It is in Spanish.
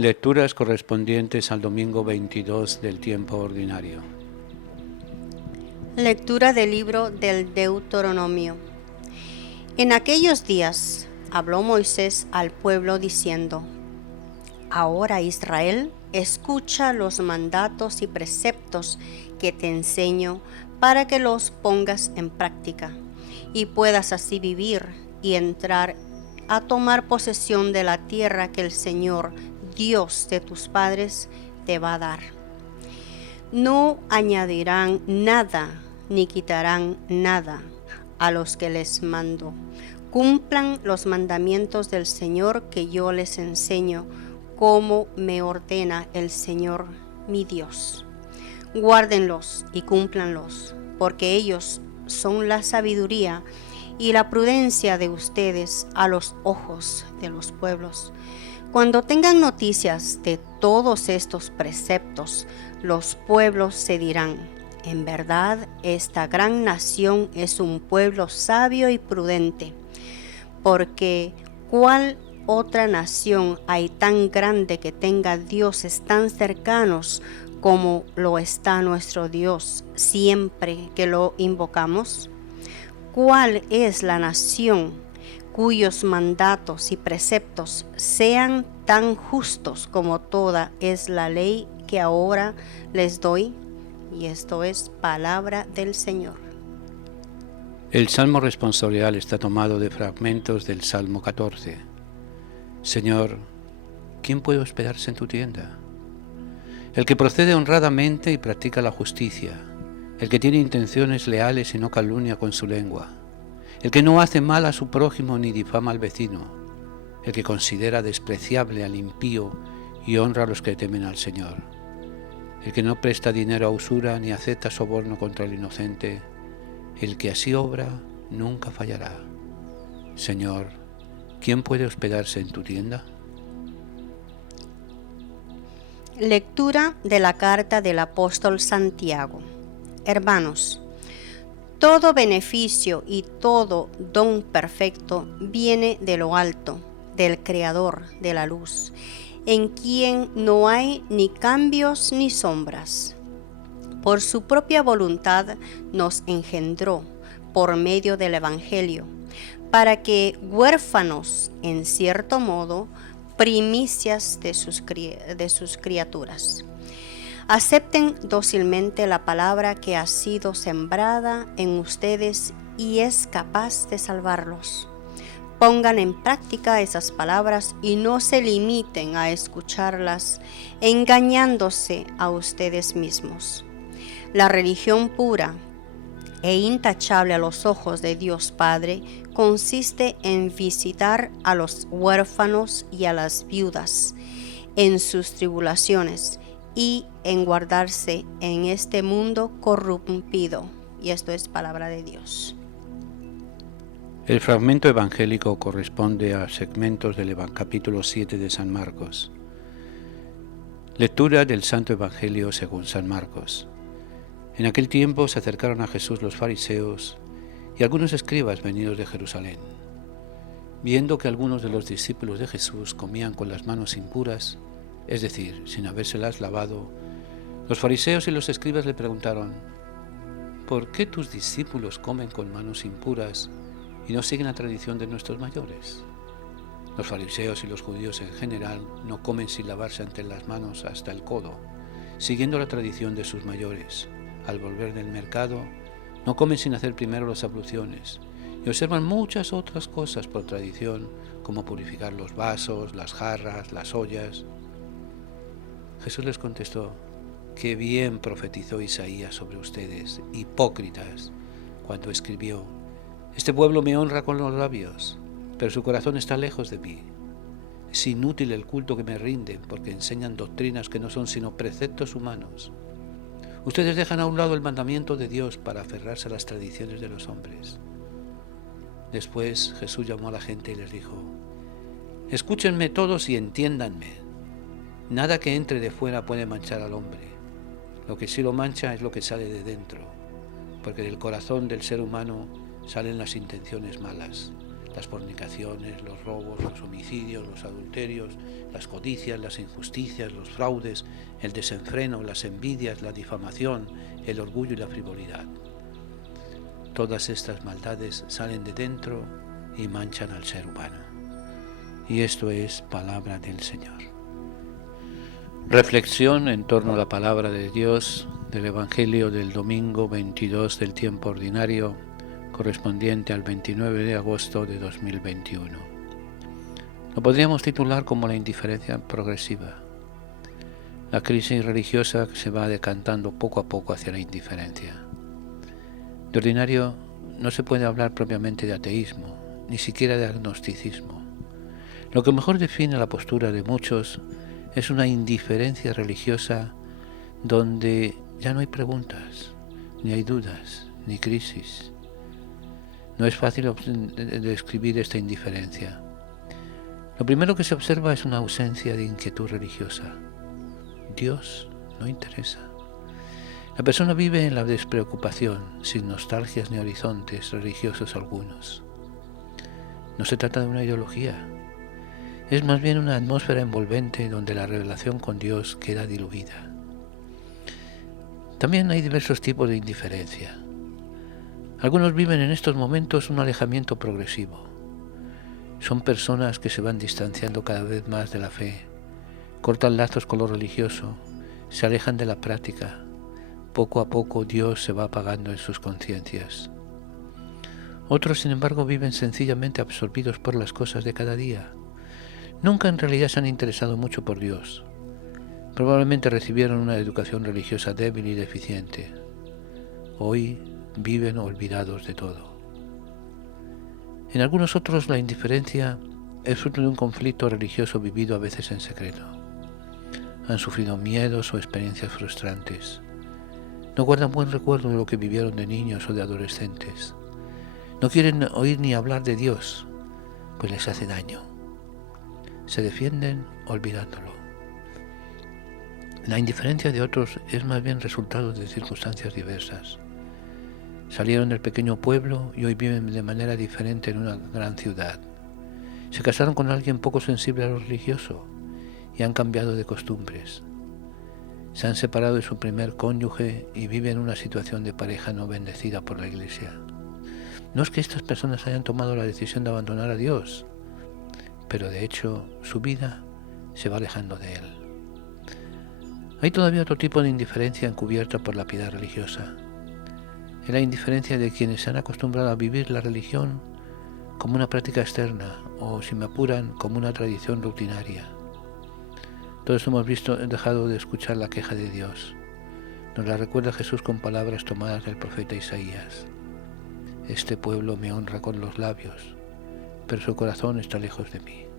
Lecturas correspondientes al domingo 22 del tiempo ordinario. Lectura del libro del Deuteronomio. En aquellos días habló Moisés al pueblo diciendo: Ahora, Israel, escucha los mandatos y preceptos que te enseño para que los pongas en práctica y puedas así vivir y entrar a tomar posesión de la tierra que el Señor, Dios de tus padres, te va a dar. No añadirán nada ni quitarán nada a los que les mando. Cumplan los mandamientos del Señor que yo les enseño, como me ordena el Señor mi Dios. Guárdenlos y cúmplanlos, porque ellos son la sabiduría y la prudencia de ustedes a los ojos de los pueblos. Cuando tengan noticias de todos estos preceptos, los pueblos se dirán: en verdad, esta gran nación es un pueblo sabio y prudente, porque ¿cuál otra nación hay tan grande que tenga dioses tan cercanos como lo está nuestro Dios siempre que lo invocamos? ¿Cuál es la nación cuyos mandatos y preceptos sean tan justos como toda es la ley que ahora les doy? Y esto es palabra del Señor. El Salmo responsorial está tomado de fragmentos del Salmo 14. Señor, ¿quién puede hospedarse en tu tienda? El que procede honradamente y practica la justicia, el que tiene intenciones leales y no calumnia con su lengua, el que no hace mal a su prójimo ni difama al vecino, el que considera despreciable al impío y honra a los que temen al Señor, el que no presta dinero a usura ni acepta soborno contra el inocente, el que así obra nunca fallará. Señor, ¿quién puede hospedarse en tu tienda? Lectura de la carta del apóstol Santiago. Hermanos, todo beneficio y todo don perfecto viene de lo alto, del Creador de la luz, en quien no hay ni cambios ni sombras. Por su propia voluntad nos engendró por medio del Evangelio, para que, huérfanos en cierto modo, primicias de sus criaturas, acepten dócilmente la palabra que ha sido sembrada en ustedes y es capaz de salvarlos. Pongan en práctica esas palabras y no se limiten a escucharlas, engañándose a ustedes mismos. La religión pura e intachable a los ojos de Dios Padre consiste en visitar a los huérfanos y a las viudas en sus tribulaciones y en guardarse en este mundo corrompido. Y esto es palabra de Dios. El fragmento evangélico corresponde a segmentos del capítulo 7 de San Marcos. Lectura del Santo Evangelio según San Marcos. En aquel tiempo se acercaron a Jesús los fariseos y algunos escribas venidos de Jerusalén. Viendo que algunos de los discípulos de Jesús comían con las manos impuras, es decir, sin habérselas lavado, los fariseos y los escribas le preguntaron: ¿por qué tus discípulos comen con manos impuras y no siguen la tradición de nuestros mayores? Los fariseos y los judíos en general no comen sin lavarse ante las manos hasta el codo, siguiendo la tradición de sus mayores. Al volver del mercado, no comen sin hacer primero las abluciones y observan muchas otras cosas por tradición, como purificar los vasos, las jarras, las ollas. Jesús les contestó: qué bien profetizó Isaías sobre ustedes, hipócritas, cuando escribió: este pueblo me honra con los labios, pero su corazón está lejos de mí. Es inútil el culto que me rinden, porque enseñan doctrinas que no son sino preceptos humanos. Ustedes dejan a un lado el mandamiento de Dios para aferrarse a las tradiciones de los hombres. Después Jesús llamó a la gente y les dijo: escúchenme todos y entiéndanme. Nada que entre de fuera puede manchar al hombre. Lo que sí lo mancha es lo que sale de dentro, porque del corazón del ser humano salen las intenciones malas, las fornicaciones, los robos, los homicidios, los adulterios, las codicias, las injusticias, los fraudes, el desenfreno, las envidias, la difamación, el orgullo y la frivolidad. Todas estas maldades salen de dentro y manchan al ser humano. Y esto es palabra del Señor. Reflexión en torno a la palabra de Dios del Evangelio del domingo 22 del tiempo ordinario, correspondiente al 29 de agosto de 2021. Lo podríamos titular como la indiferencia progresiva. La crisis religiosa se va decantando poco a poco hacia la indiferencia. De ordinario no se puede hablar propiamente de ateísmo, ni siquiera de agnosticismo. Lo que mejor define la postura de muchos es una indiferencia religiosa donde ya no hay preguntas, ni hay dudas, ni crisis. No es fácil describir esta indiferencia. Lo primero que se observa es una ausencia de inquietud religiosa. Dios no interesa. La persona vive en la despreocupación, sin nostalgias ni horizontes religiosos algunos. No se trata de una ideología, es más bien una atmósfera envolvente donde la relación con Dios queda diluida. También hay diversos tipos de indiferencia. Algunos viven en estos momentos un alejamiento progresivo. Son personas que se van distanciando cada vez más de la fe, cortan lazos con lo religioso, se alejan de la práctica. Poco a poco Dios se va apagando en sus conciencias. Otros, sin embargo, viven sencillamente absorbidos por las cosas de cada día. Nunca en realidad se han interesado mucho por Dios. Probablemente recibieron una educación religiosa débil y deficiente. Hoy viven olvidados de todo. En algunos otros la indiferencia es fruto de un conflicto religioso vivido a veces en secreto. Han sufrido miedos o experiencias frustrantes. No guardan buen recuerdo de lo que vivieron de niños o de adolescentes. No quieren oír ni hablar de Dios, pues les hace daño. Se defienden olvidándolo. La indiferencia de otros es más bien resultado de circunstancias diversas. Salieron del pequeño pueblo y hoy viven de manera diferente en una gran ciudad. Se casaron con alguien poco sensible a lo religioso y han cambiado de costumbres. Se han separado de su primer cónyuge y viven una situación de pareja no bendecida por la Iglesia. No es que estas personas hayan tomado la decisión de abandonar a Dios, pero de hecho su vida se va alejando de Él. Hay todavía otro tipo de indiferencia encubierta por la piedad religiosa. Es la indiferencia de quienes se han acostumbrado a vivir la religión como una práctica externa o, si me apuran, como una tradición rutinaria. Todos hemos dejado de escuchar la queja de Dios. Nos la recuerda Jesús con palabras tomadas del profeta Isaías. Este pueblo me honra con los labios, pero su corazón está lejos de mí.